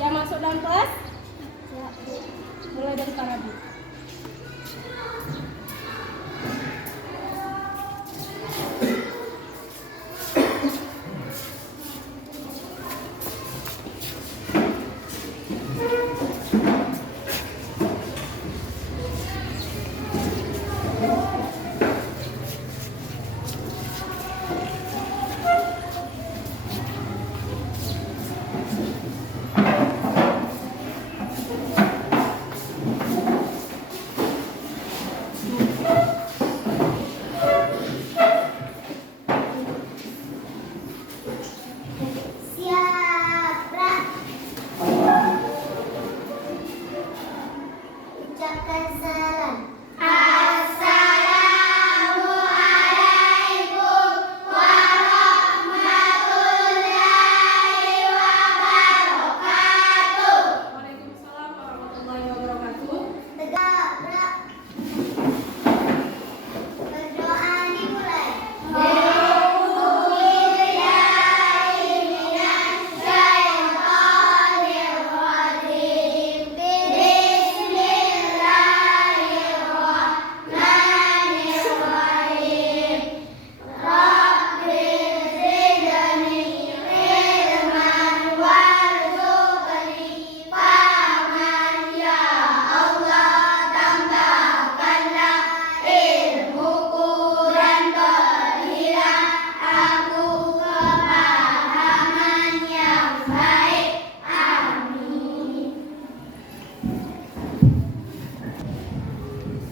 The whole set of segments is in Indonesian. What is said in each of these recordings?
Siap masuk dalam kelas? Mulai dari Parabi.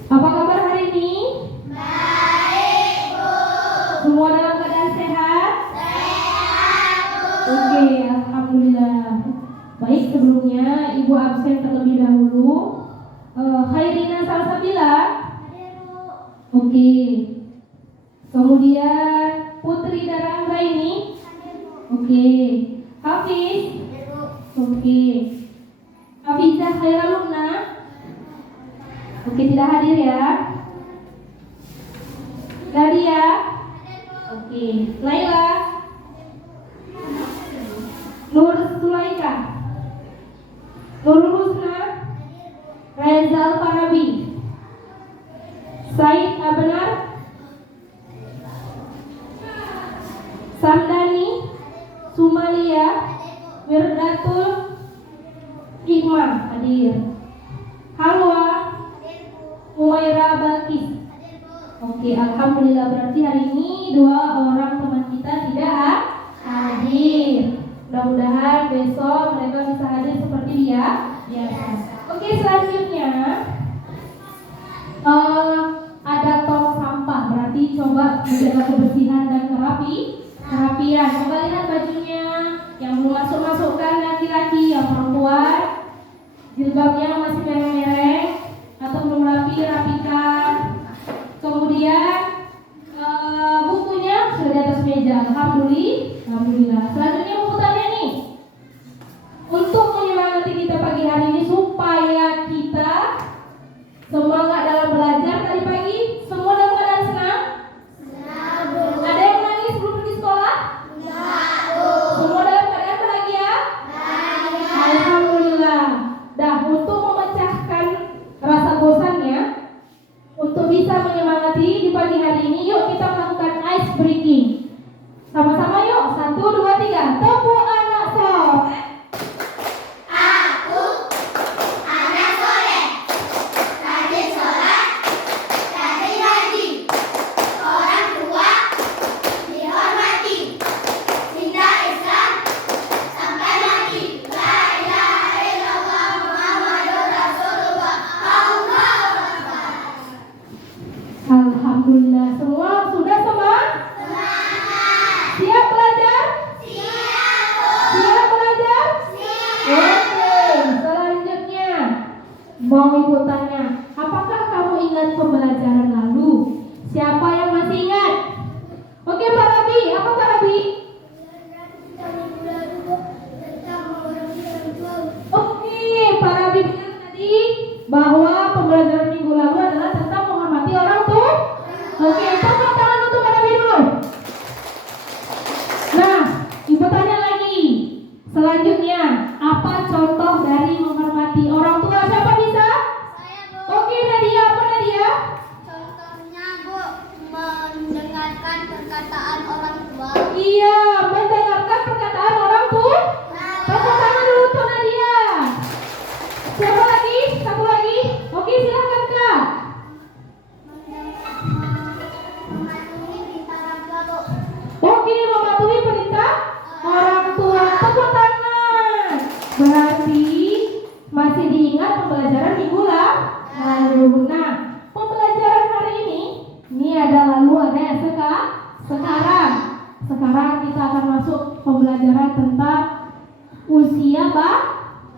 Apa kabar hari ini? Baik, Bu. Semua dalam keadaan sehat? Sehat, Bu. Oke, alhamdulillah. Baik, sebelumnya Ibu absen terlebih dahulu. Khairina Salsabila? Hadir, Bu. Oke. Kemudian Putri Dara Anggraini? Hadir, Bu. Oke. Hafiz? Hadir, Bu. Oke. Hafizah Khairalumna? Oke, tidak hadir ya. Nadia? Oke. Laila? Nur Sulaika? Nurul Husna? Rezal Parabi? Said Abnar? Samdani? Sumalia? Wirdatul Hikmah? Hadir. Halwa? Umaira Balkis. Oke, alhamdulillah, berarti hari ini 2 orang teman kita tidak hadir. Mudah-mudahan besok mereka bisa hadir seperti biasa. Oke, selanjutnya ada tong sampah. Berarti coba menjaga kebersihan dan kerapian. Coba lihat bajunya yang belum masukkan laki-laki, yang perempuan jilbabnya masih mereng-mereng atau belum rapikan. Kemudian bukunya sudah di atas meja. Alhamdulillah. Selanjutnya buku tanya nih. Untuk menyemangati kita pagi hari ini supaya kita semangat dalam belajar tadi pagi, semua dalam keadaan senang? Senang, Bu. Ada yang nangis sebelum pergi sekolah? Enggak, Bu. Semua dalam keadaan bahagia? Bahagia. Alhamdulillah. Dah, untuk memecahkan rasa bosannya, untuk bisa menyemangati di pagi hari ini, yuk kita melakukan ice breaking. Sama-sama yuk, 1, 2, 3. Tepuk anak soleh. Aku anak soleh, rajin sholat, rajin haji, orang tua dihormati, cinta Islam sampai mati. La ilaha illallah Muhammadur Rasulullah. Allahu Akbar. Alhamdulillah, semua sudah semangat? Siap belajar? Siap, Bu. Siap belajar? Siap. Oke, selanjutnya mau Ibu tanya, apakah kamu ingat pembelajaran lalu? Siapa yang masih ingat? Oke, Pak Rabi, apa Pak Rabi? Oke, Pak Rabi bilang tadi bahwa pembelajaran minggu lalu adalah tentang menghormati orang tua. Oke, tepuk tangan untuk Pak Rabi dulu. Nah, Ibu tanya lagi. Selanjutnya, apa contoh mempelajari, menghormati orang tua. Siapa bisa? Saya, Bu. Oke, Nadia, apa Nadia? Contohnya, Bu, mendengarkan perkataan orang tua. Iya, mendengarkan perkataan orang tua. Tepuk tangan dulu tuh Nadia. Siapa lagi? Satu lagi. Oke, silakan Kak. Mematuhi perintah orang tua, Bu. Oke, mematuhi perintah orang tua. Tepuk tangan. Berarti masih diingat pembelajaran minggu lalu. Nah, pembelajaran hari ini ada lalu, ada yang sekarang. Sekarang kita akan masuk pembelajaran tentang usia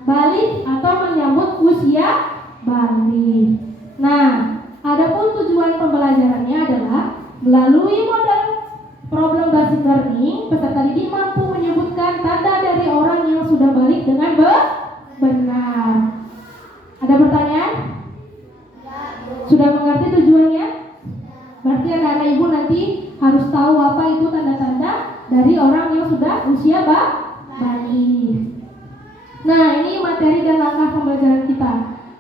balik atau menyambut usia balik. Nah, adapun tujuan pembelajarannya adalah melalui model problem basic learning, peserta didik mampu menyebutkan tanda dari orang yang sudah balik dengan benar. Ada pertanyaan? Sudah mengerti tujuannya? Berarti anak-anak ibu nanti harus tahu apa itu tanda-tanda dari orang yang sudah usia balik. Nah, ini materi dan langkah pembelajaran kita.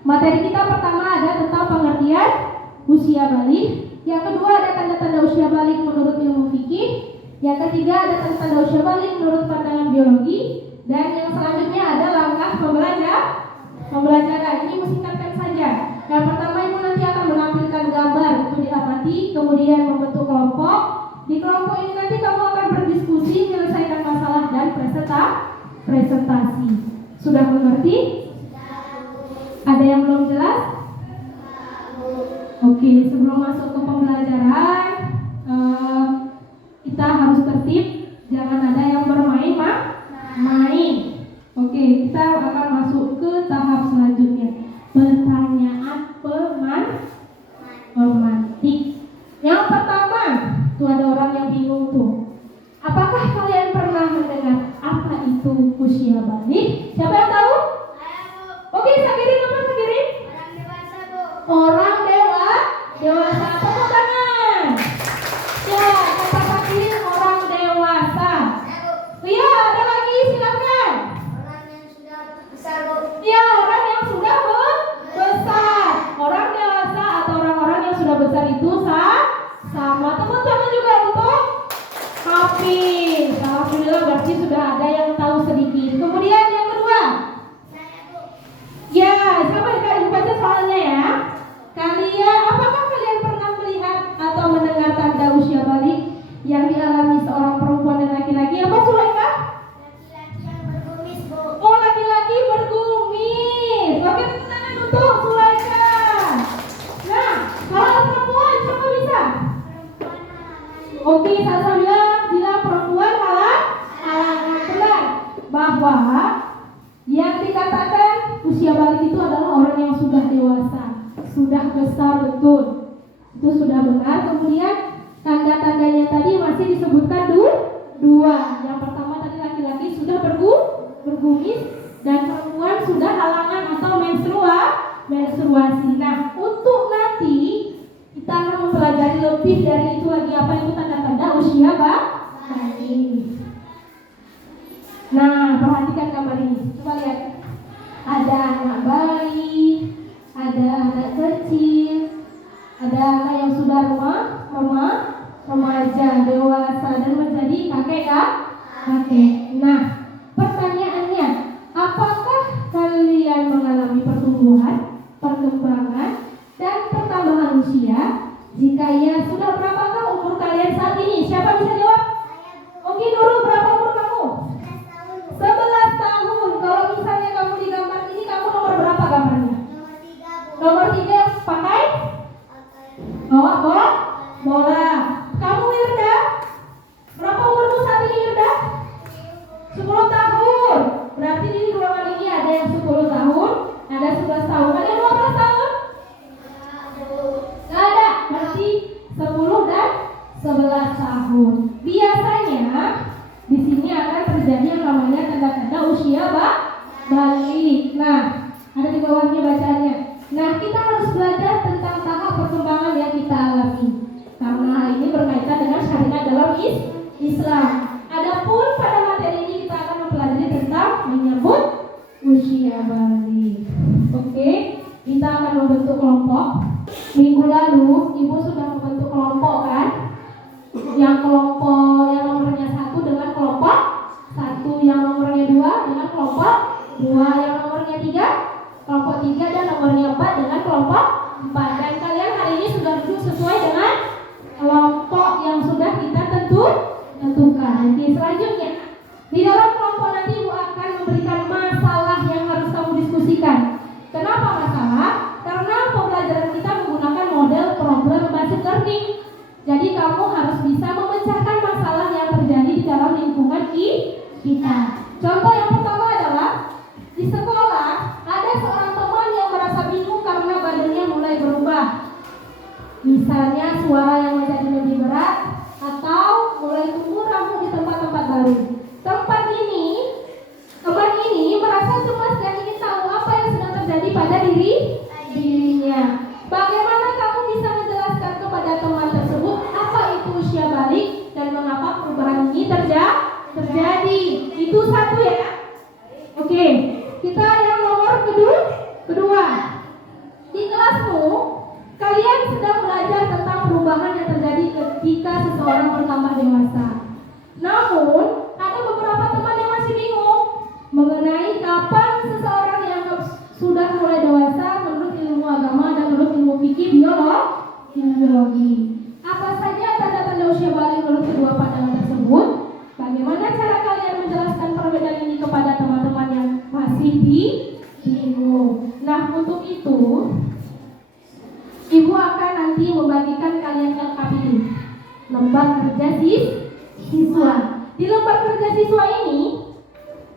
Materi kita pertama ada tentang pengertian usia balik. Yang kedua ada tanda-tanda usia balik menurut ilmu fikih. Yang ketiga ada tanda-tanda usia balik menurut pandangan biologi. Dan yang selanjutnya ada langkah pembelajaran. Ini singkatkan saja. Yang pertama ibu nanti akan menampilkan gambar untuk diamati, kemudian membentuk kelompok. Di kelompok ini nanti kamu akan berdiskusi, menyelesaikan masalah dan presentasi. Sudah mengerti? Ada yang belum jelas? Oke, sebelum masuk ke pembelajaran, kita harus tertib, jangan ada yang bermain main. Oke, kita akan masuk ke tahap selanjutnya. Pertanyaan pemantik. Yang pertama, tuh ada orang yang bingung tuh. Apakah kalian pernah mendengar apa itu usia balik? Siapa yang tahu? Saya, Bu. Oke, Sakirin apa Sakirin? Orang dewasa, Bu. Orang dewasa. Tepuk tangan. Ya, kata Sakirin orang dewasa. Saya, Bu. Iya, ada lagi, silakan. Orang yang sudah besar, Bu. Ya, orang yang sudah besar. Orang dewasa atau orang-orang yang sudah besar itu sama. Tepuk tangan juga untuk Hafiz. Alhamdulillah berarti sudah ada yang tahu sedikit. Kemudian yang kedua. Saya, Bu. Ya, siapa yang ibu baca soalnya ya? Apakah kalian pernah melihat atau mendengar tanda usia balik yang dialami seorang perempuan dan laki-laki? Apa Sulaika? Laki-laki yang berkumis, Bu. Oh, laki-laki berkumis. Oke, tepuk tangan untuk Sulaika. Nah, kalau perempuan siapa bisa? Perempuan halangan. Oke, saya bilang perempuan halangan. Benar bahwa yang dikatakan usia balik itu adalah orang yang sudah dewasa, sudah besar, betul. Itu sudah benar. Kemudian tanda-tandanya tadi masih disebutkan dua. Yang pertama tadi laki-laki sudah berkumis dan perempuan sudah halangan atau menstruasi. Nah, untuk nanti kita akan mempelajari lebih dari itu lagi, apa itu tanda-tanda usia balik. Nah, perhatikan gambar ini. Coba lihat. Ada anak bayi, ada anak kecil, ada anak yang sudah remaja, dewasa dan menjadi kakek. Nah, pertanyaannya, apakah kalian mengalami pertumbuhan, perkembangan, dan pertambahan usia? Jika iya, sudah berapakah umur kalian saat ini? Siapa bisa jawab? Saya, Bu. Oke, Nurul, berapa umur kamu? 11 tahun, Bu. 11 tahun. Kalau misalnya kamu di gambar ini, kamu nomor berapa gambarnya? Nomor 3, Bu. Nomor 3 pakai bawa bola. Kamu Wirda? Berapa umurmu saat ini Wirda? 10 tahun. Berarti di ruangan ini ada yang 10 tahun, ada 11 tahun, ada 12 tahun? Nggak ada. Berarti 10 dan 11 tahun. Biasanya di sini akan terjadi yang namanya tanda-tanda usia balik. Nah, ada di bawahnya bacaannya. Nah, kita harus belajar tentang tahap perkembangan yang kita alami. Karena hal ini berkaitan dengan syariat dalam Islam. Adapun pada materi ini kita akan mempelajari tentang menyebut usia balik. Oke, kita akan membentuk kelompok. Minggu lalu Ibu sudah membentuk kelompok kan? Yang kelompok yang nomornya 1 dengan kelompok 1, yang nomornya 2 dengan kelompok 2, yang nomornya 3 kelompok 3, dan nomornya 4 dengan kelompok 4. Dan kalian hari ini sudah duduk sesuai dengan kelompok yang sudah kita tentukan. Oke, selanjutnya di dalam kelompok nanti Ibu akan memberikan masalah yang harus kamu diskusikan. Kenapa masalah? Karena pembelajaran kita menggunakan model problem based learning. Jadi kamu harus bisa memecahkan masalah yang terjadi di dalam lingkungan kita. Contoh yang pertama adalah di sekolah ada seorang teman yang merasa bingung karena badannya mulai berubah. Misalnya suara yang menjadi lebih berat atau mulai tumbuh rambut di tempat-tempat baru. Teman ini merasa cemas dan ingin tahu apa yang sedang terjadi pada dirinya. Bagaimana kamu bisa menjelaskan kepada teman tersebut apa itu usia balik dan mengapa perubahan ini terjadi? Itu satu ya. Oke, kita yang nomor kedua. Di kelasmu, kalian sedang belajar tentang perubahan yang terjadi ketika seseorang bertambah dewasa. Namun, ada beberapa teman yang masih bingung mengenai kapan seseorang yang sudah mulai dewasa menurut ilmu agama dan menurut ilmu fikih biologi. Apa saja tanda-tanda usia balik menurut kedua pandangan tersebut? Bagaimana cara kalian menjelaskan perbedaan ini kepada teman-teman yang masih bingung? Nah, untuk itu Ibu akan nanti membagikan kalian LKPD, lembar kerja siswa. Di lembar kerja siswa ini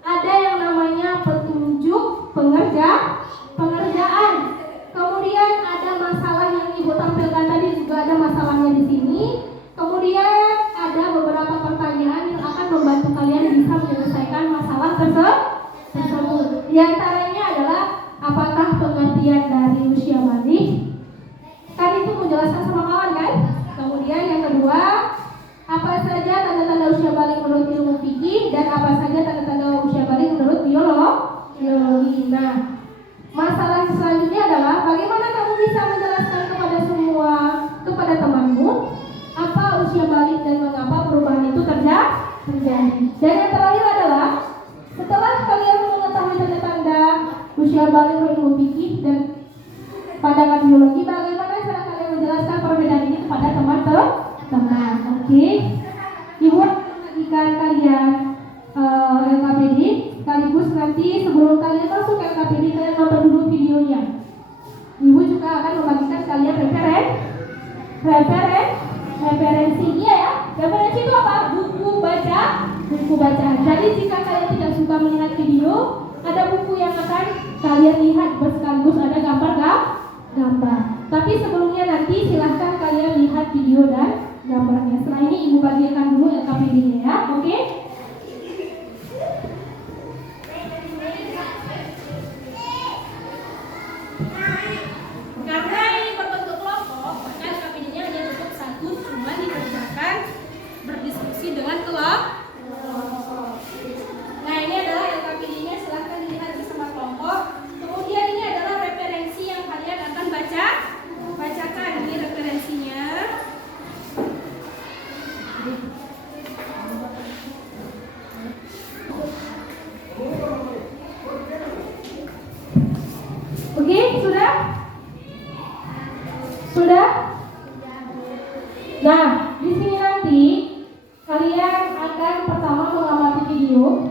ada yang namanya petunjuk pengerjaan. Kemudian ada masalah yang Ibu tampilkan tadi, juga ada masalahnya di sini. Kemudian ada beberapa pertanyaan yang akan membantu kalian bisa menyelesaikan masalah tersebut. Di antaranya adalah apakah pengertian dari usia balik? Kan itu menjelaskan sama kawan kan? Kemudian yang kedua, apa saja tanda-tanda usia balik menurut ilmu fikih dan apa saja tanda-tanda usia balik menurut biologi. Nah, masalah selanjutnya adalah bagaimana kamu bisa menjelaskan kepada temanmu apa usia balik dan mengapa perubahan itu terjadi. Dan yang terakhir adalah setelah kalian mengetahui tanda-tanda usia balik menurut ilmu fikih dan pandangan biologi, bagaimana cara kalian menjelaskan perbedaan ini kepada teman-teman? Oke, Ibu bagikan kalian LKPD, sekaligus nanti sebelum kalian masuk ke LKPD kalian nonton dulu videonya. Ibu juga akan membagikan kalian referensinya ya. Referensi itu apa? Buku baca. Jadi jika kalian tidak suka melihat video, ada buku yang akan kalian lihat sekaligus ada gambar. Tapi sebelumnya nanti silahkan kalian lihat video dan gambarnya. Setelah ini Ibu bagikan dulu LKPD-nya ya, oke? Karena ini berbentuk kelompok, maka LKPD-nya hanya cukup satu, cuma dikerjakan berdiskusi dengan kelompok. Nah, ini adalah LKPD-nya, silahkan dilihat bersama kelompok. Kemudian ini adalah referensi yang kalian akan bacakan. Ini referensinya. Oke, sudah? Nah, di sini nanti kalian akan pertama mengamati video,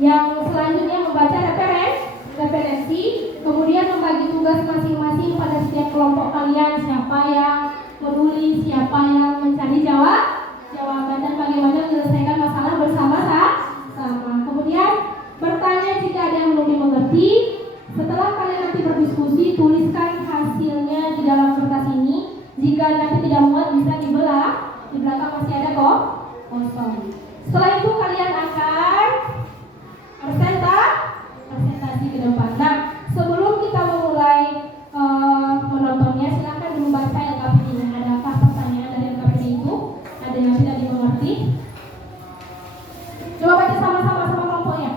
yang selanjutnya membaca referensi, kemudian membagi tugas masing-masing pada setiap kelompok kalian, siapa yang menulis, siapa yang mencari jawaban dan bagaimana menyelesaikan masalah bersama-sama. Kemudian bertanya jika ada yang belum dimengerti. Setelah kalian nanti berdiskusi, tuliskan hasilnya di dalam kertas ini. Jika nanti tidak muat bisa dibelah, di belakang masih ada kosong. Setelah itu kalian akan presentasi ke depan. Nah, sebelum kita memulai menontonnya, silakan membaca LKPD-nya. Adakah pertanyaan dari LKPD itu? Ada yang tidak dimengerti? Coba baca sama-sama kelompoknya.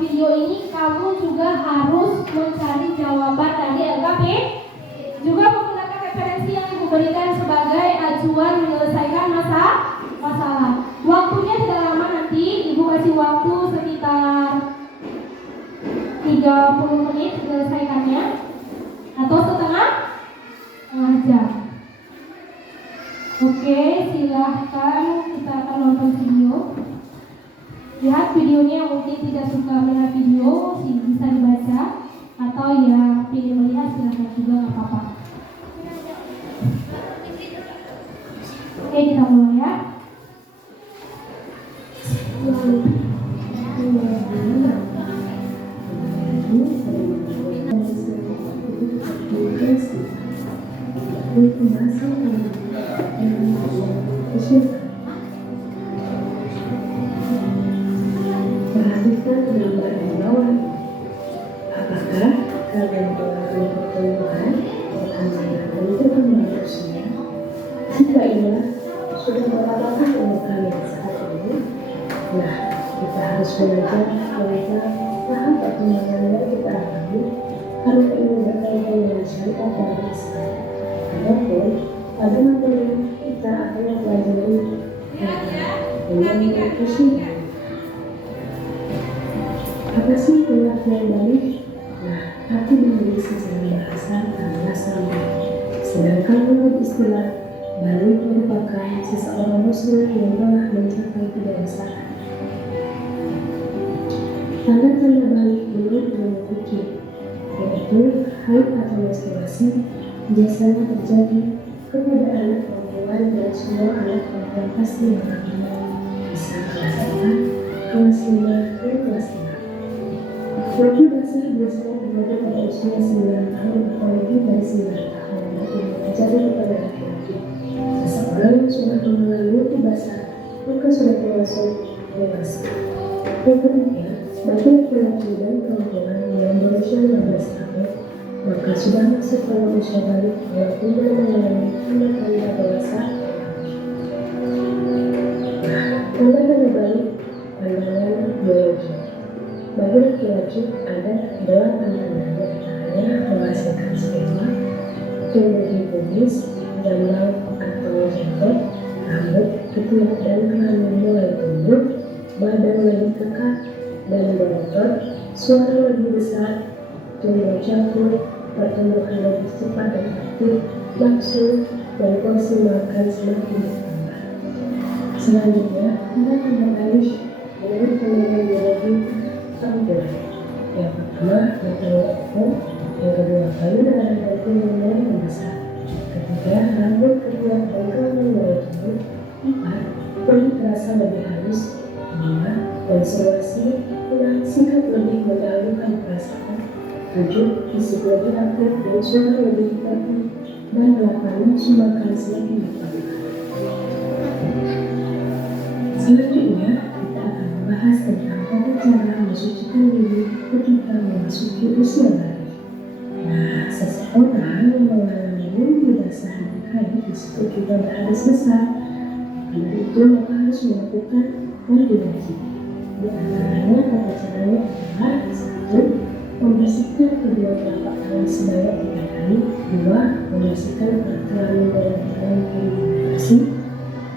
video ini kamu juga harus mencari jawaban dari LKP, juga menggunakan referensi yang Ibu berikan sebagai acuan menyelesaikan masalah. Waktunya tidak lama, nanti Ibu kasih waktu sekitar 30 menit menyelesaikannya atau setengah jam. Oke, silahkan, kita akan nonton video. Lihat videonya, yang mungkin tidak suka melihat video bisa dibaca, atau ya pilih melihat silahkan juga, nggak apa-apa. Oke, kita mulai ya. Perhatikan gambar di bawah. Apakah kalian telah mempertemukan pertanyaan tentang manusia? Jika iya, sudah berapakah umur kalian saat ini? Nah, kita harus belajar tentang tahap perkembangan yang kita alami karena ini berkaitan dengan syariat dan Islam. Adapun pada materi kita akan mempelajari mengenai kesyirikan. Apa sih pengertian balik? Nah, arti balik secara bahasa adalah sama. Sedangkan menurut istilah, balik merupakan seseorang muslim yang telah mencapai kedewasaan. Tanda-tanda balik menurut ilmu fikih, yaitu haid atau menstruasi, biasanya terjadi kepada anak perempuan dan semua anak perempuan pasti mengalaminya, bisa kelas 4, kelas 5, dan kelas 6. Waktu basah biasanya terjadi pada usia 9 tahun atau lebih dari 9 tahun dan ini terjadi kepada laki-laki. Seseorang yang sudah mengalami waktu basah maka sudah termasuk dewasa. Yang ketiga, bagi laki-laki dan perempuan yang berusia 15 tahun maka sudah masuk dalam usia balik walaupun belum mengalami tanda-tanda dewasa. Nah, tanda-tanda balik pandangan biologi. Bagi laki-laki ada 8 tanda, diantaranya menghasilkan sperma, tumbuhnya pubis, jambang atau jenggot, rambut, ketiak dan kelamin mulai tumbuh, badan lebih kekar dan berotot, suara lebih besar, tumbuh campur, pertumbuhan lebih cepat dan aktif, nafsu dan porsi makan semakin bertambah. Selanjutnya, tanda-tanda balik menurut penelitian biologi tampil. Yang pertama, matanya ekor. Yang kedua, payudara dan daging mulai membesar. Ketiga, rambut, ketiak dan kelamin mulai tumbuh. 4, kulit terasa lebih halus. 5, menstruasi. 6, sikap lebih mendahulukan perasaan. 7, fisik lebih aktif dan suara lebih ditahan. Dan 8, nafsu makan semakin bertambah. Selanjutnya, kita akan membahas tentang tata cara mensucikan diri ketika memasuki usia balik. Nah, seseorang yang mengalami mimpi basah dan haid disebut juga berhadas besar. Karena itu maka harus melakukan mandi wajib. Di antaranya tata caranya adalah 1. Membersihkan kedua telapak tangan sebanyak 3 kali. 2. Membersihkan erat kelamin dan tangan kiri bersih.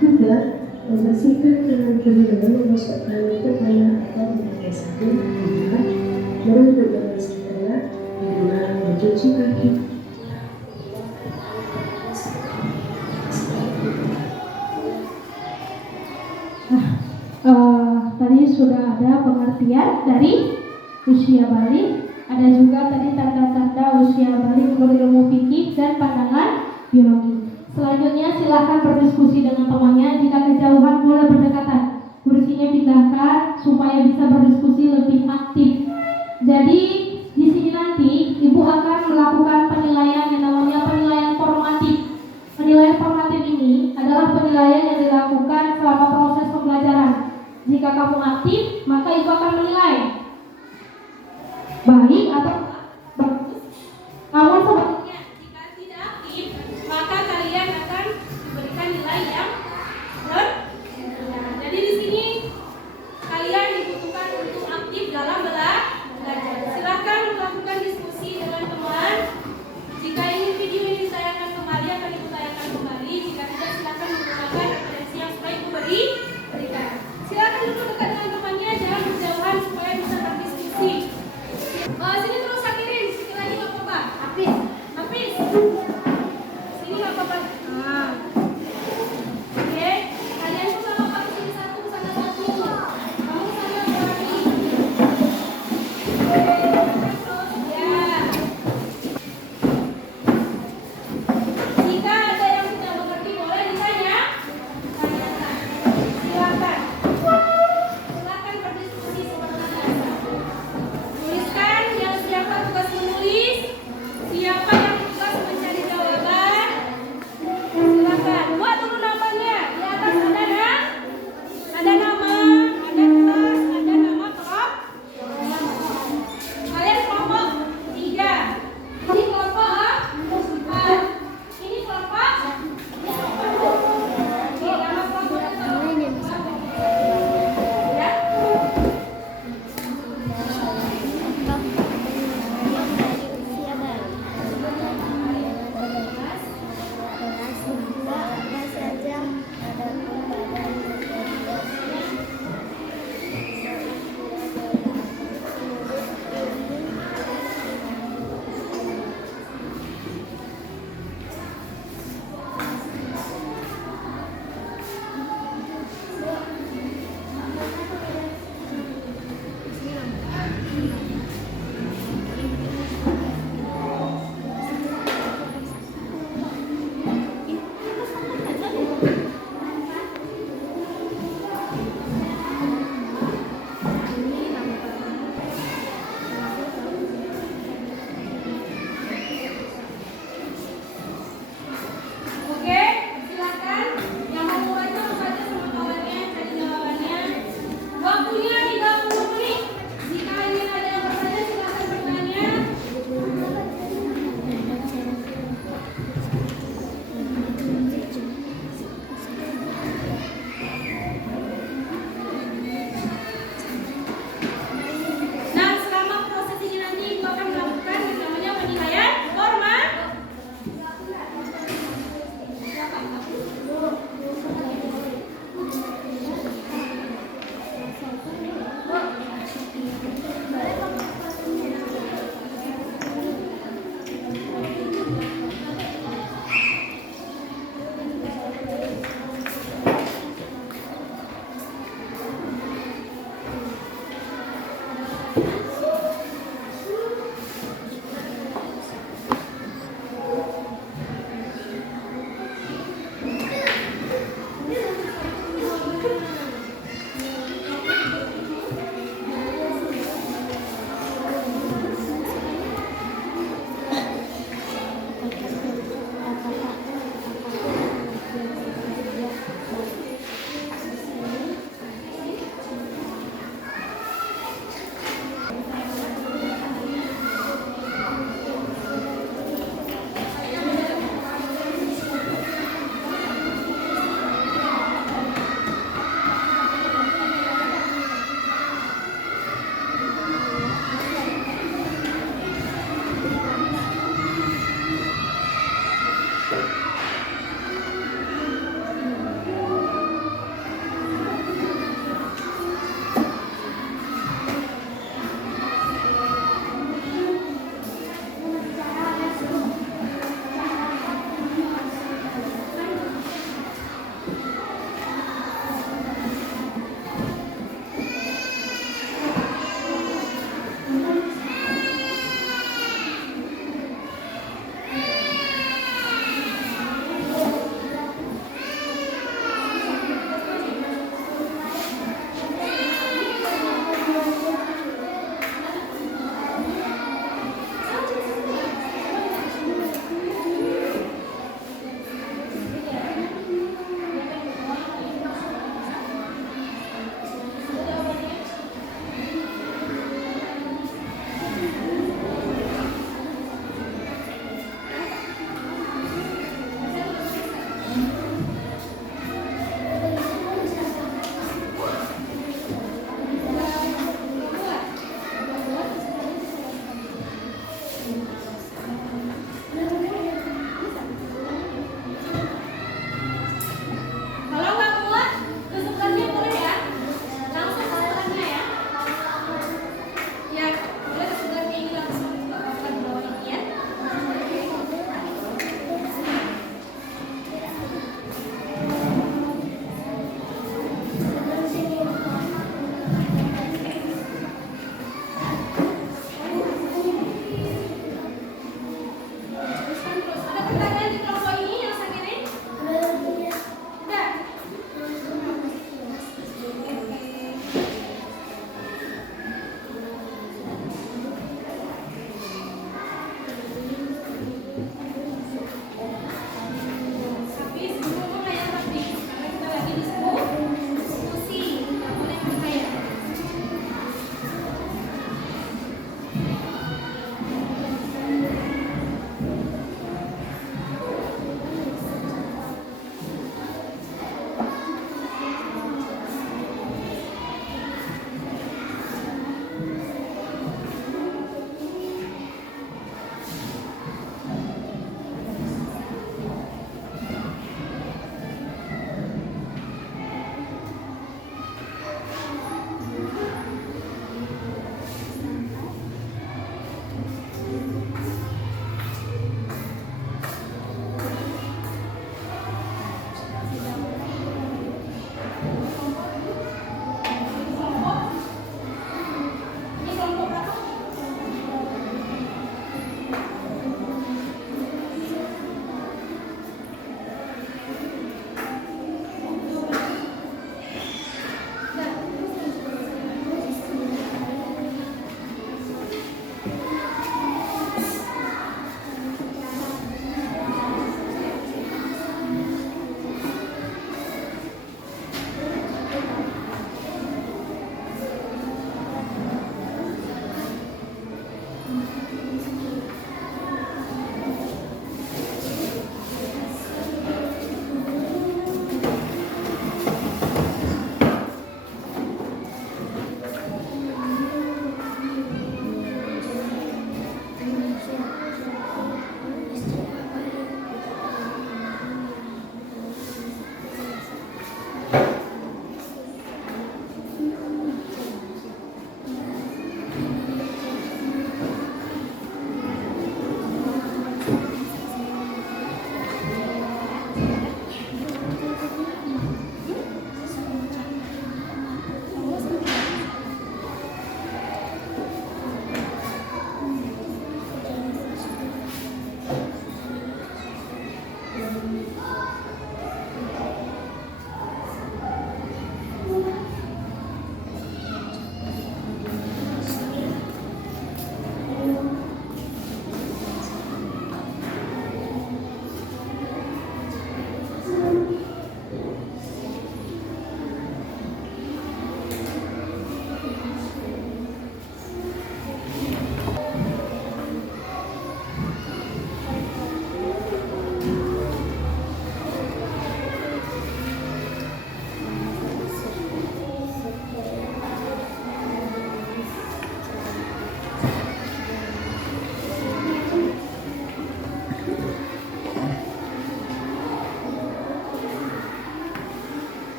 3. Membersihkan tangan kiri dengan memasukkan ke tanah atau memakai sabun. 4. Menutup dengan sempurna. 5. Mencuci kaki. Tadi sudah ada pengertian dari usia balik, ada juga tadi tanda-tanda usia balik menurut ilmu fikih dan pandangan biologi. Selanjutnya silakan berdiskusi dengan temannya. Jika kejauhan boleh berdekatan. Kursinya pindahkan supaya bisa berdiskusi lebih aktif. Jadi di sini nanti Ibu akan melakukan penilaian yang namanya penilaian formatif. Penilaian formatif ini adalah penilaian yang dilakukan selama proses pembelajaran. Jika kamu aktif, maka Ibu akan menilai baik atau bagus. Namun sebaliknya, jika tidak aktif, maka kalian akan diberikan nilai yang rendah. Jadi di sini kalian dibutuhkan untuk aktif dalam belajar.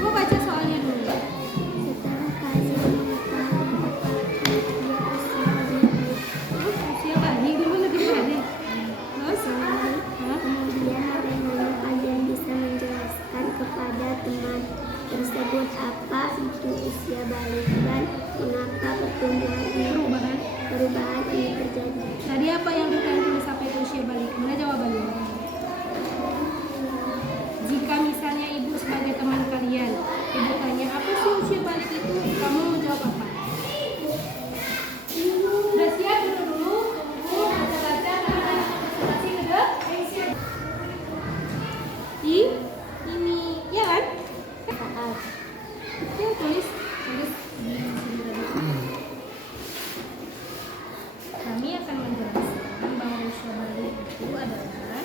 Mau baca soalnya dulu. Setelah Fazil mengetahui Usia balik gimana gimana? Terus? kemudian bagaimana kalian bisa menjelaskan kepada teman tersebut apa itu usia balik dan mengapa perubahan ini terjadi? Tadi apa yang kalian tulis apa itu usia balik? Mana jawabannya? Jika misalnya ibu sebagai teman kalian, ibu tanya apa sih usia balik itu, kamu mau jawab apa? Udah siap? Dulu tunggu baca-baca karena ada konsentrasi ke ini, ya kan? Saat Ya, tulis di sini tadi. Kami akan menjelaskan bahwa usia balik itu adalah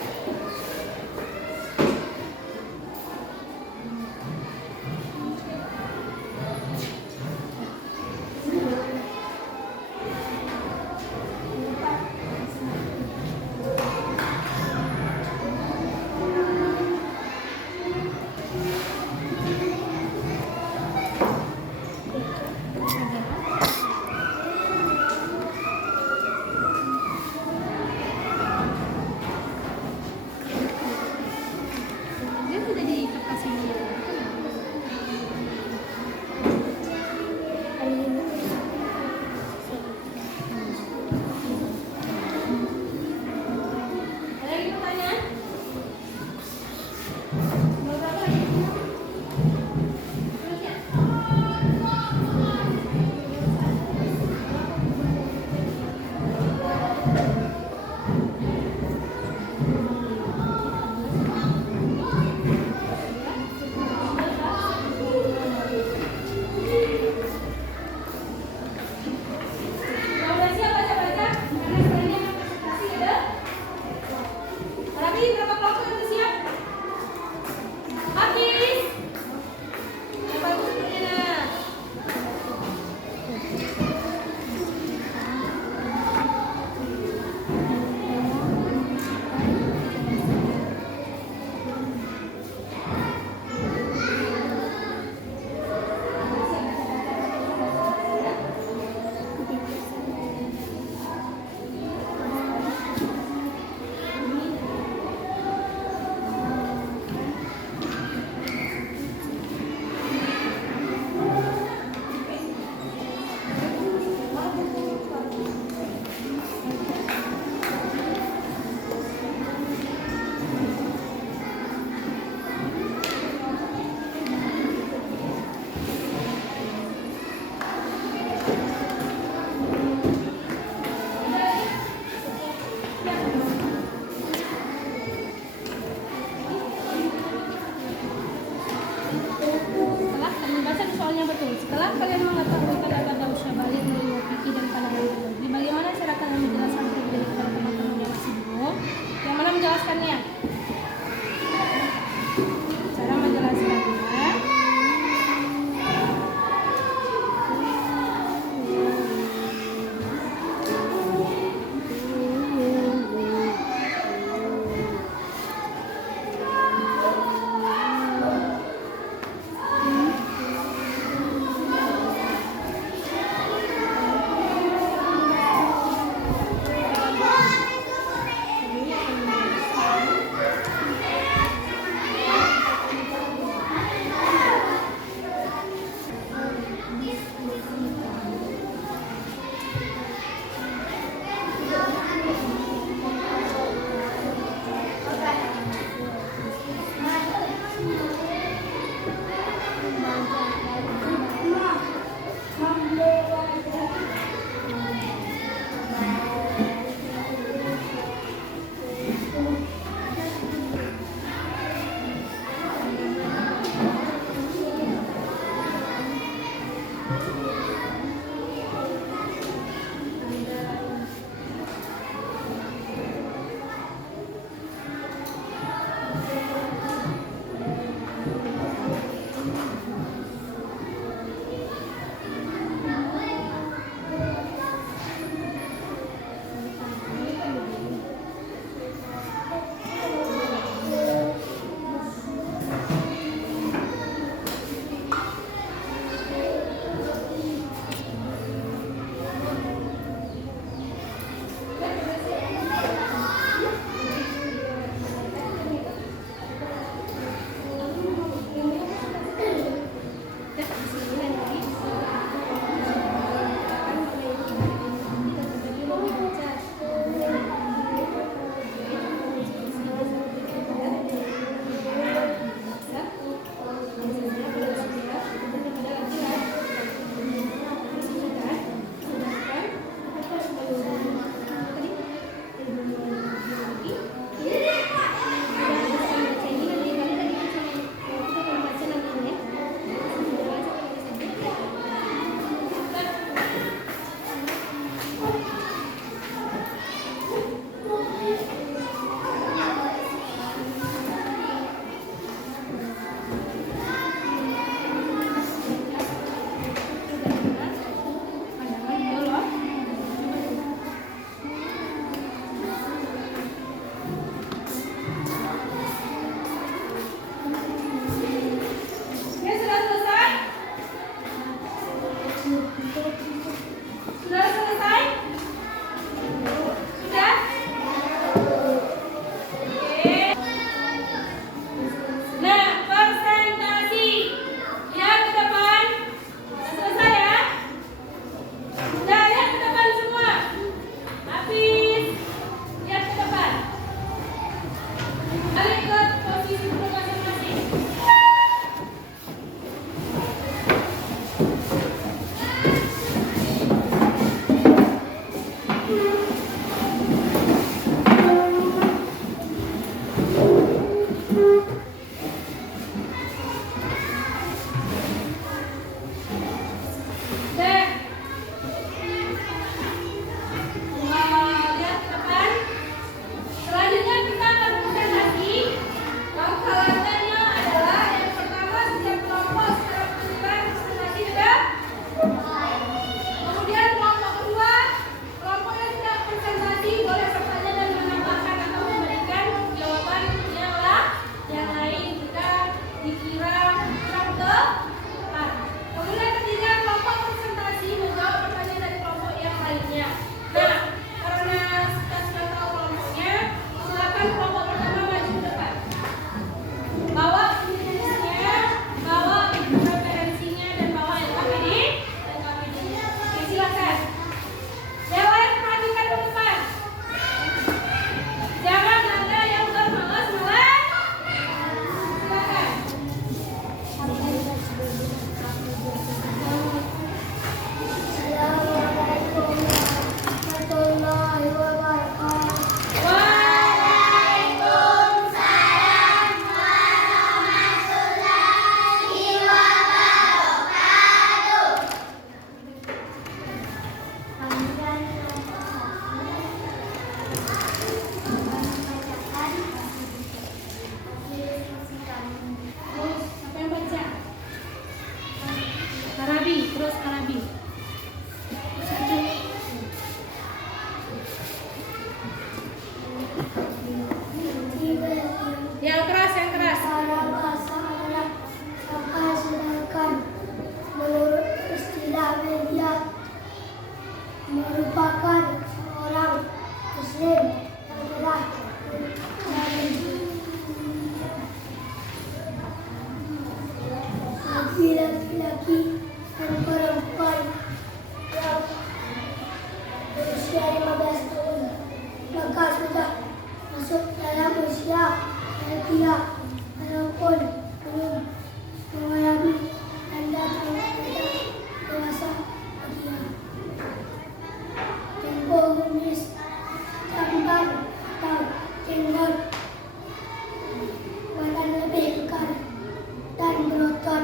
dan berotot,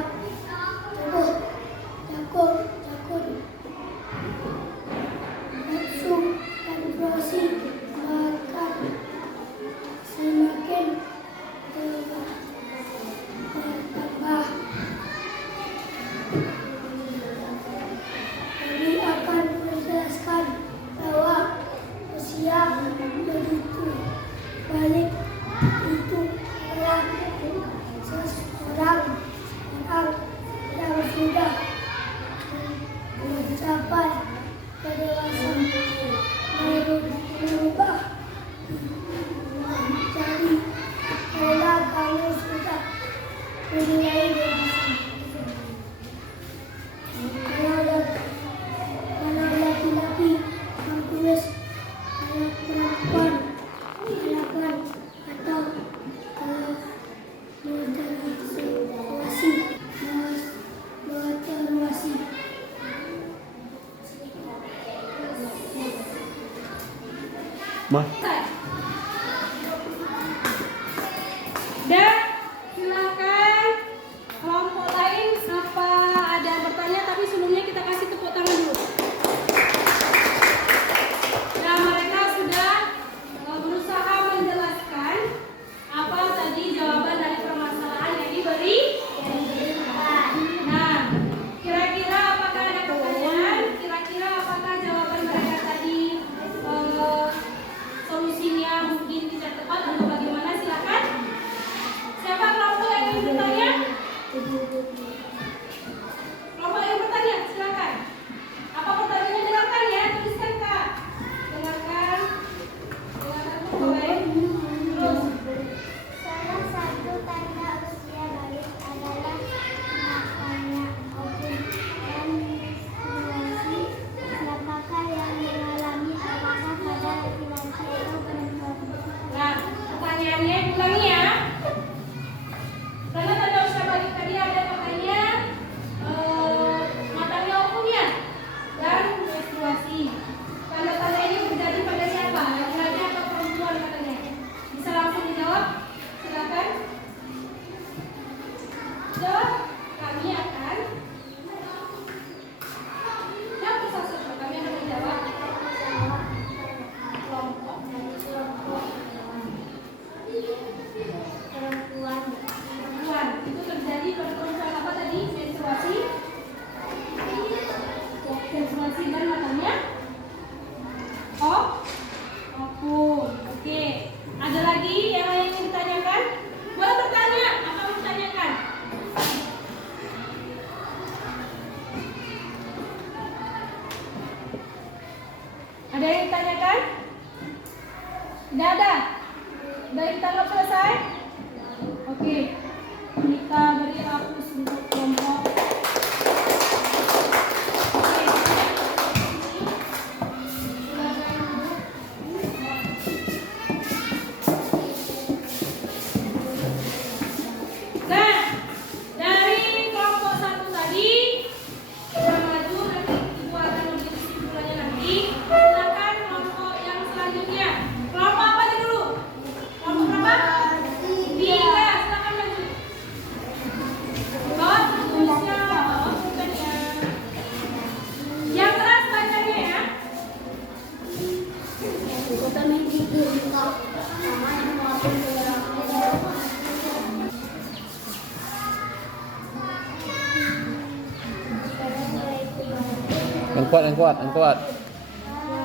tubuh, jagung, mencapai kedewasaan, merubah jadi adalah kalau sudah menilai dewasa. Kalau laki-laki mengurus anak perempuan silakan, atau kalau mengevaluasi Mah. Dan silakan kelompok lain apa ada yang bertanya, tapi sebelumnya kita kasih tepuk tangan dulu. Nah, mereka sudah berusaha menjelaskan apa tadi jawaban dari permasalahan yang diberi. Nah, kira-kira apakah ada pertanyaan? Kira-kira apakah jawaban mereka tadi solusinya mungkin tidak tepat atau bagaimana? Silakan. Siapa kelompok yang ingin bertanya? Kelompok yang bertanya, silakan. Apa pertanyaannya? Dengarkan ya, tuliskan Kak. Dengarkan kelompok lain. Terus. Salah satu tanda usia balik adalah makanya opung dan menstruasi. Siapakah yang mengalami, apakah pada laki-laki atau perempuan? Nah, pertanyaannya ulangi ya. Karena tanda usia balik tadi ada katanya matanya opungnya dan menstruasi. Tanda-tanda ini terjadi pada siapa? Laki-laki atau perempuan katanya? Bisa langsung dijawab? Silakan. Jawab. Kami akan jawab satu-satu. Kami akan menjawab kelompok. Perempuan. Perempuan. Itu terjadi pada perempuan apa tadi? Menstruasi. Menstruasi dan matanya opung. Oke. Ada lagi yang lain yang ditanyakan? Boleh bertanya. Apa mau ditanyakan? Ada yang ditanyakan? Tidak ada? Sudah ditangkap selesai? Oke. Kita beri hapus untuk kelompok. Oke. Nah, dari kelompok satu tadi kita maju, nanti ibu akan memberi kesimpulannya nanti. Silakan kelompok yang selanjutnya. Kelompok apa nih dulu? Kelompok berapa? 3. Silakan maju. Bawa tulisnya, bawa bukannya. Yang keras bacanya ya. Yang kuat, yang kuat, yang kuat.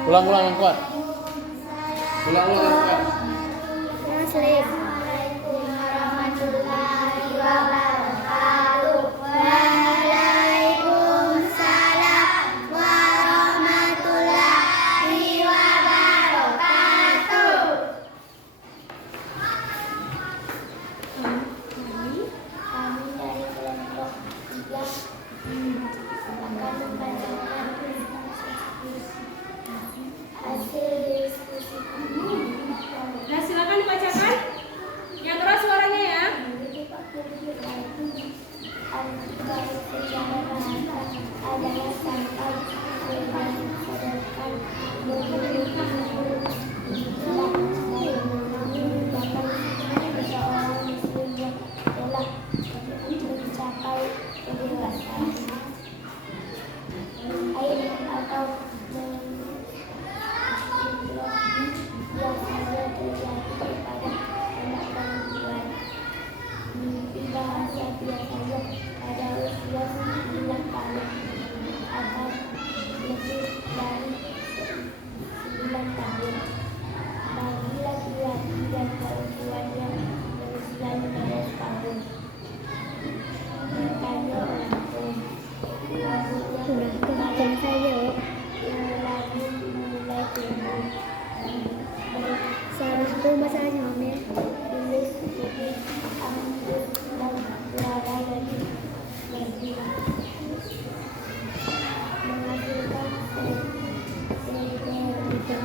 Ulang, yang kuat. Ulang, yang kuat. Assalamualaikum warahmatullahi wabarakatuh. Waalaikumsalam warahmatullahi wabarakatuh. Kami dari kelompok 3 akan membacakan hasil diskusi kami. Nah, silakan dibacakan. Yang keras suaranya ya. Baik secara bahasa adalah sampai berdasarkan seseorang muslim yang telah mencapai kedewasaan. Air atau biasanya terjadi pada anak perempuan. Mimpi bahasa biasanya pada usia 9 tahun atau lebih dari 9 tahun. Bagi laki-laki dan perempuan yang berusia 15 tahun. Bertanya untuk rambutnya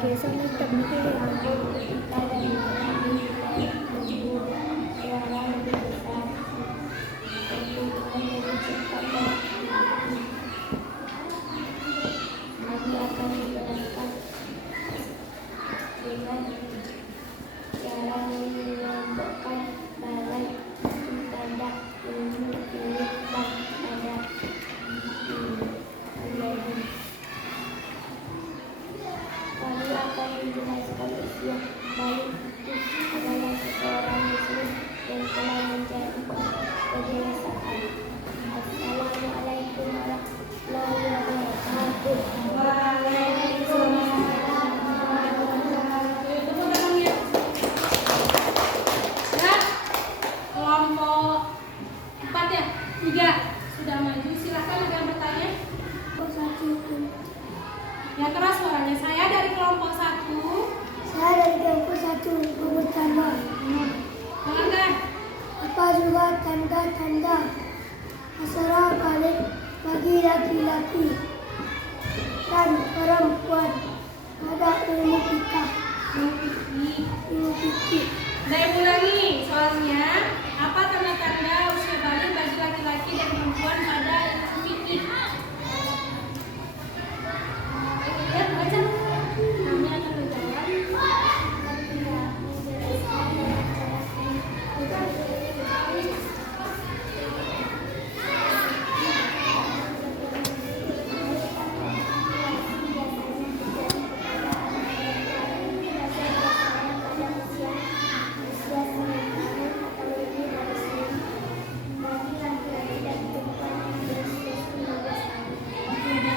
biasa minta begini kita dan kami berjumpa suara lebih besar pertumbuhan lebih cepat dan kami akan menjalankan dengan cara mengelompokkan balai kepada ilmu-ilmu dan ada kami akan menjelaskan usia bayi itu adalah seorang muslim yang telah menjadi kebiasaan. Assalamualaikum warahmatullahi wabarakatuh. Kelompok 4 ya? 3 sudah maju. Silakan ada yang bertanya. Yang keras suaranya. Saya dari kelompok 1. Saya dari kelompok 1 bertanya. Dengarkan. Apa juga tanda-tanda asal balik bagi laki-laki dan perempuan pada ilmu kita? Ilmu fikih. Saya ulangi soalnya. Apa tanda-tanda usia balik bagi laki-laki dan perempuan pada ilmu fikih? Ya, baca. Kami akan menjawab.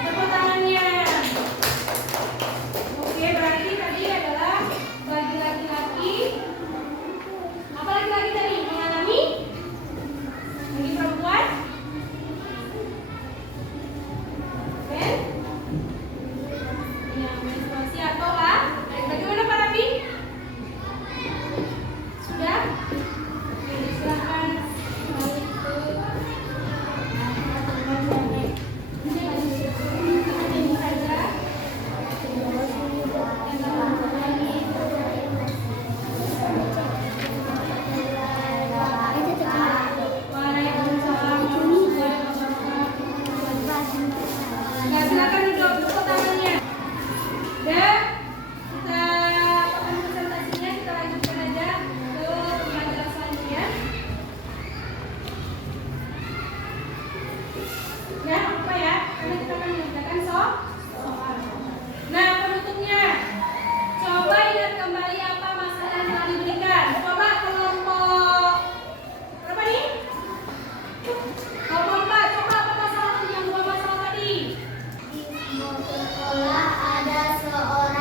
Tepuk tangannya. Oke, berarti tadi adalah bagi laki-laki. Apa laki-laki tadi? Mengalami? Bagi perempuan? Ben? Ya, menstruasi atau lah. Bagaimana Pak Rabi? Sudah? Oke, silakan. Waalaikumsalam warahmatullahi wabarakatuh. Ya, silakan duduk. Tepuk tangannya. Dan kita akan presentasinya, kita lanjutkan aja ke pembelajaran selanjutnya. Ya, apa ya? Karena kita akan mengerjakan soal. Nah, penutupnya. Coba ingat kembali apa masalah yang telah diberikan. Coba kelompok berapa nih? Kelompok 4. Coba apa masalah yang 2 masalah tadi? Di sekolah ada seorang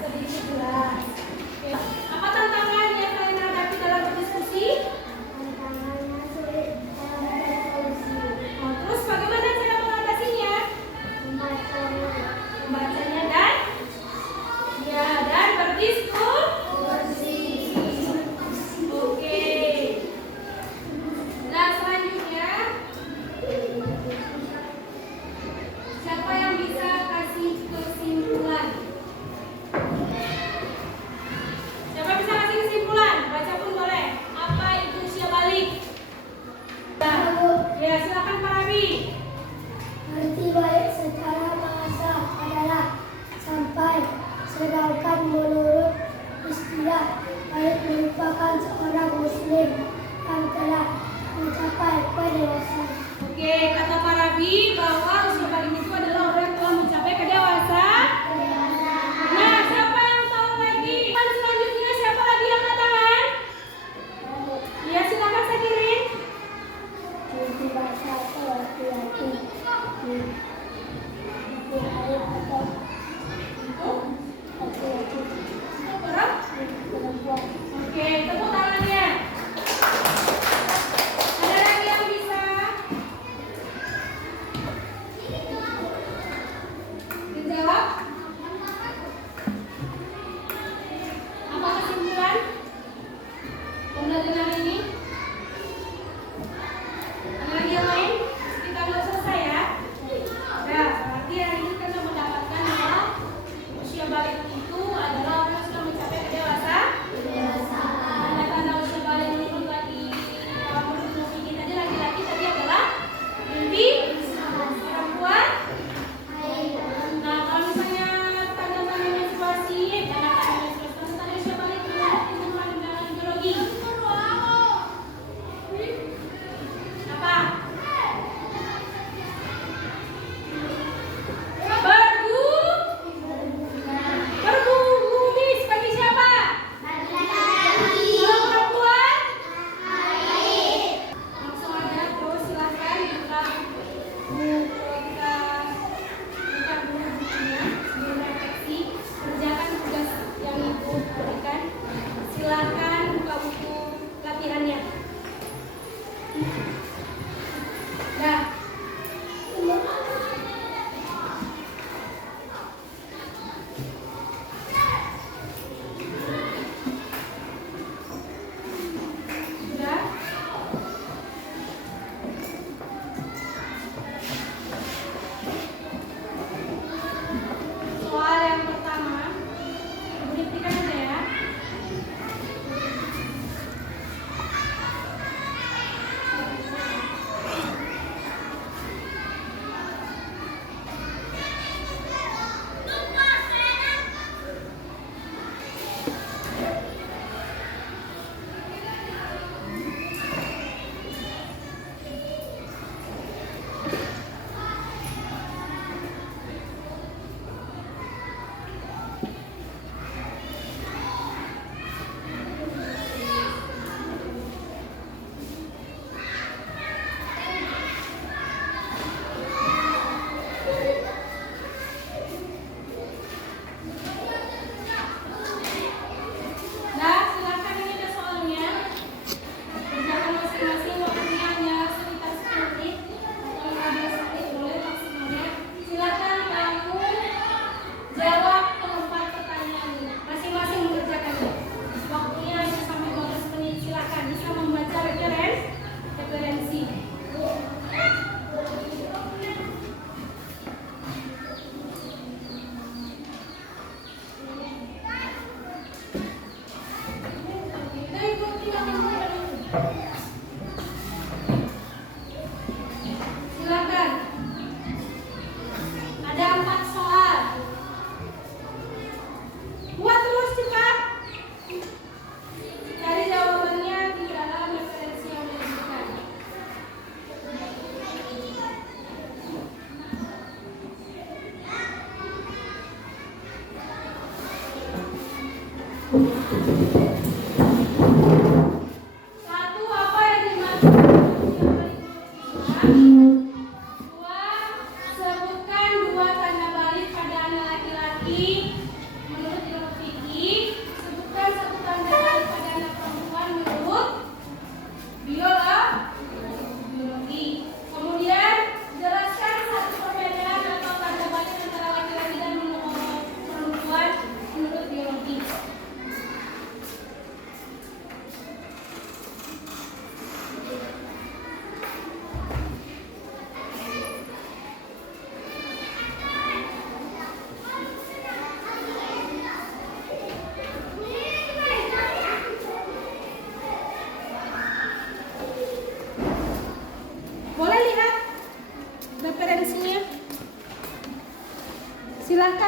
Sedikit jelas. Oke. Apa tantangan yang kalian hadapi dalam berdiskusi? Tantangannya sulit dan ada solusi. Oh, terus bagaimana cara mengatasinya? Membacanya dan berdiskusi. Oke. Nah, selanjutnya siapa yang bisa kasih kesimpulan?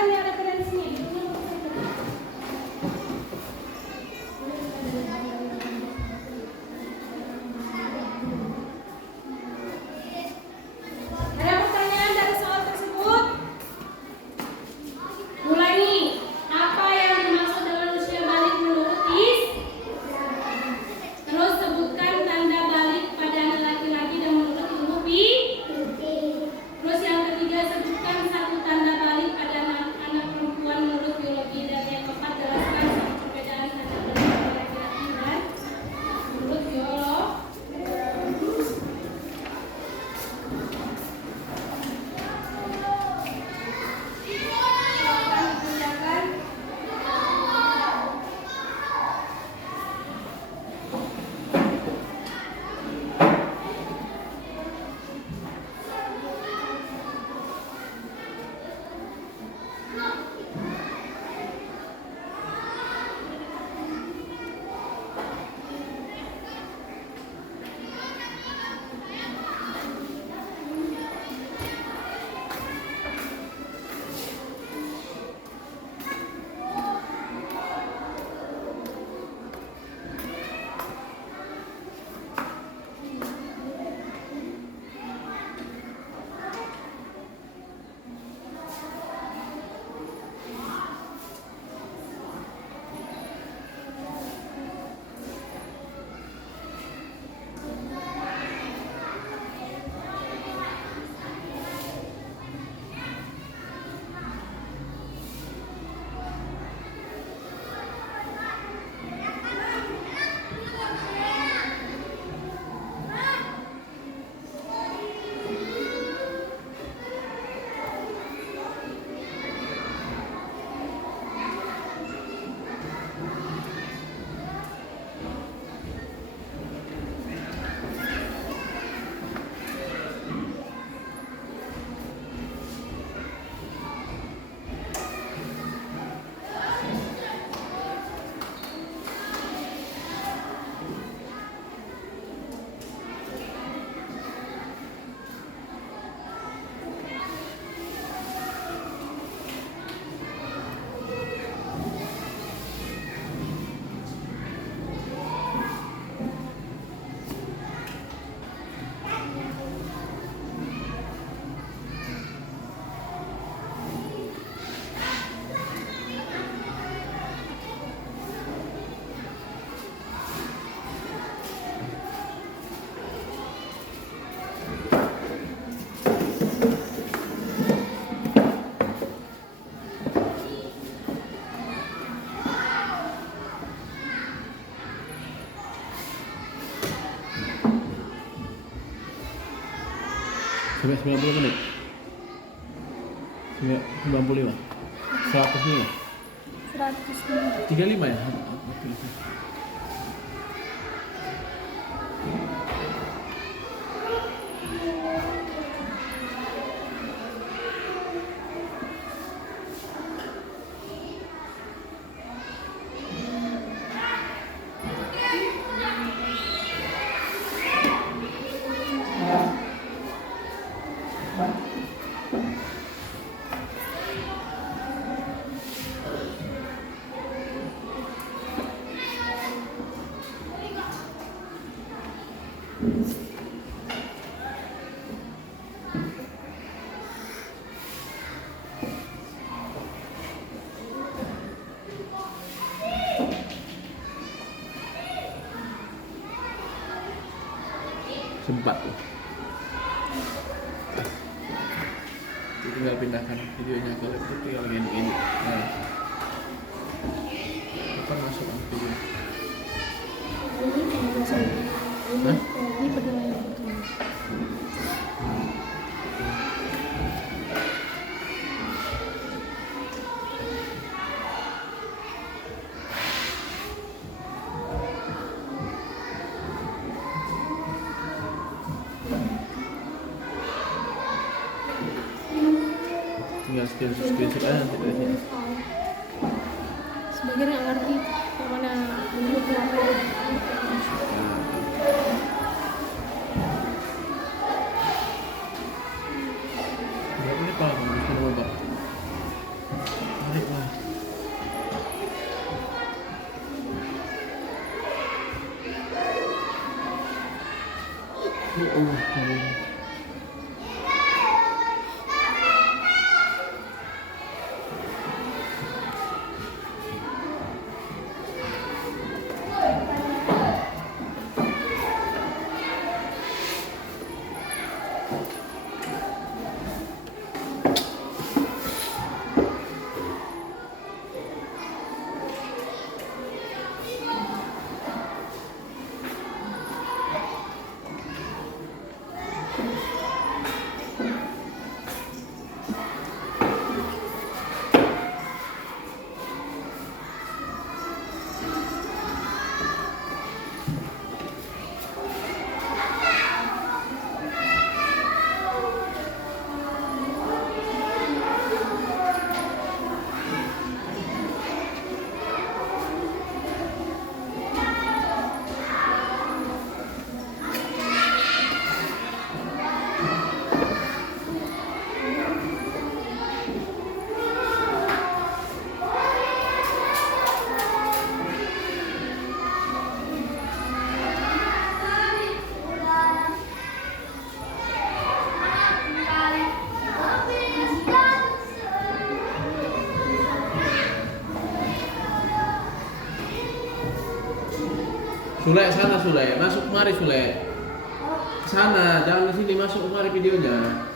ini ada referensinya. Ada pertanyaan dari soal tersebut? Mulai nih. Apa yang dimaksud dengan usia balik menurut Is? Terus sebutkan tanda balik pada anak laki-laki dan menurut Ibu Pi. Terus yang ketiga, sebutkan satu tanda balik pada anak perempuan menurut biologi. Dan yang keempat, jelaskan satu perbedaan tanda balik pada laki-laki dan menurut biolog. Silakan dikerjakan. Sampai 90 menit. 95. 105. 35 ya? Sempat tuh. Tinggal pindahkan videonya ke laptop, tinggal gini. Nah, apa masuk video? Hah? Ini pergelangan. Tinggal screenshot aja nanti dari sini. Sebagian nggak ngerti yang mana bentuk apa. Berapa ini paham? Bisa berubah. Sule sana Sule, masuk kemari Sule. Sana, jangan di sini, masuk kemari videonya.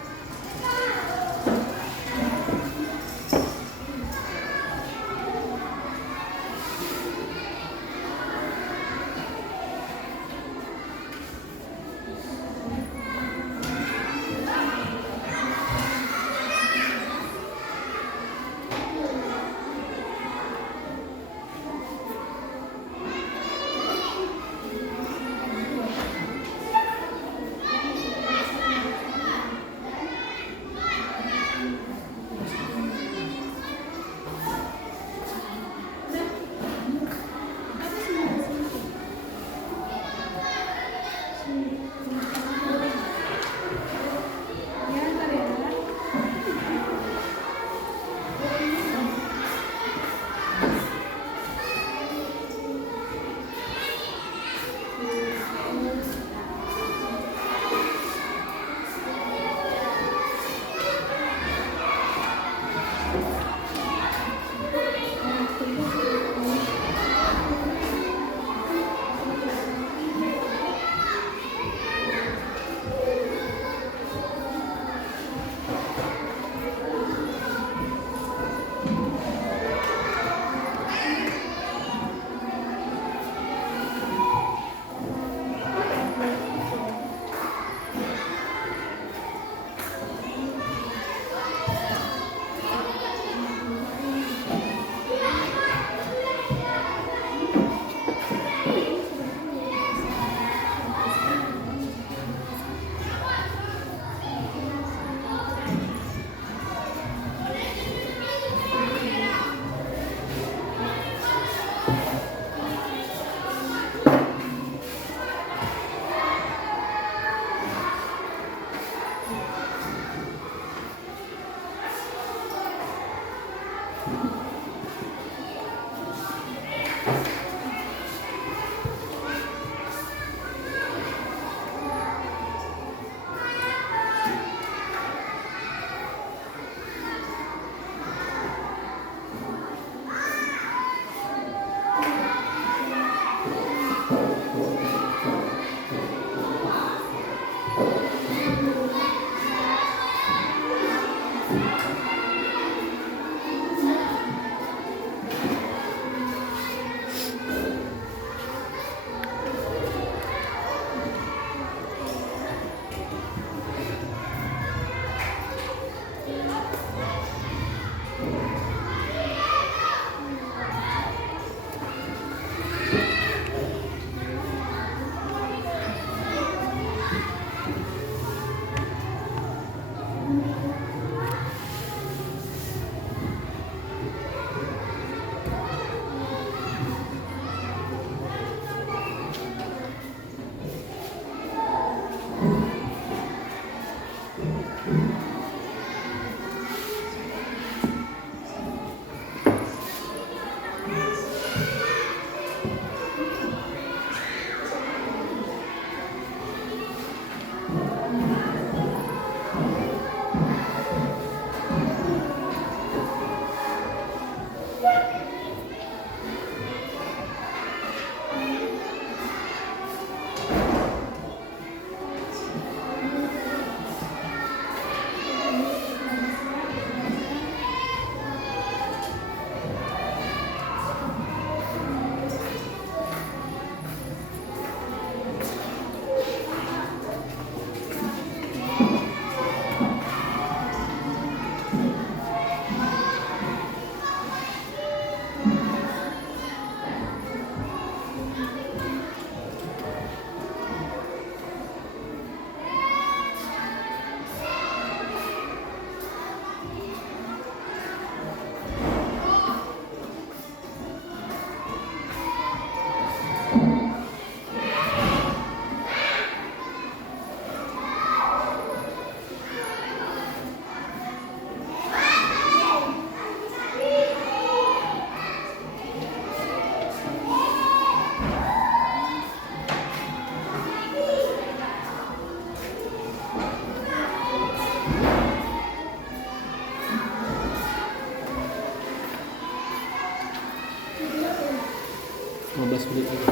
15 menit lagi.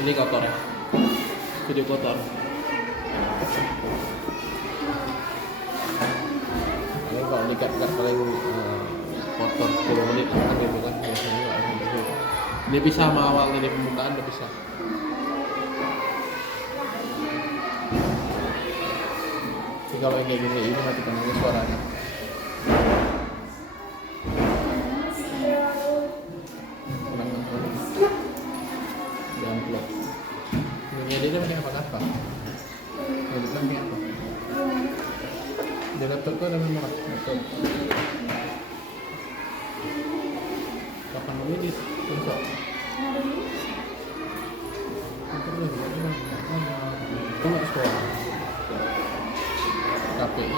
Ini kotor ya. Video kotor. Ini kalau dikat-kat paling kotor 10 menit kan gitu kan biasanya nggak gitu. Ini bisa sama awal ini pembukaan udah bisa. Jadi kalau yang kayak gini ini matikan dulu suaranya. Dan plot. Ini dia pakai apa kakak? Ini pakai apa? Di laptop tuh ada memori laptop. Kapan mau edit? Besok. Kamu sekolah. KPI.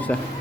susah.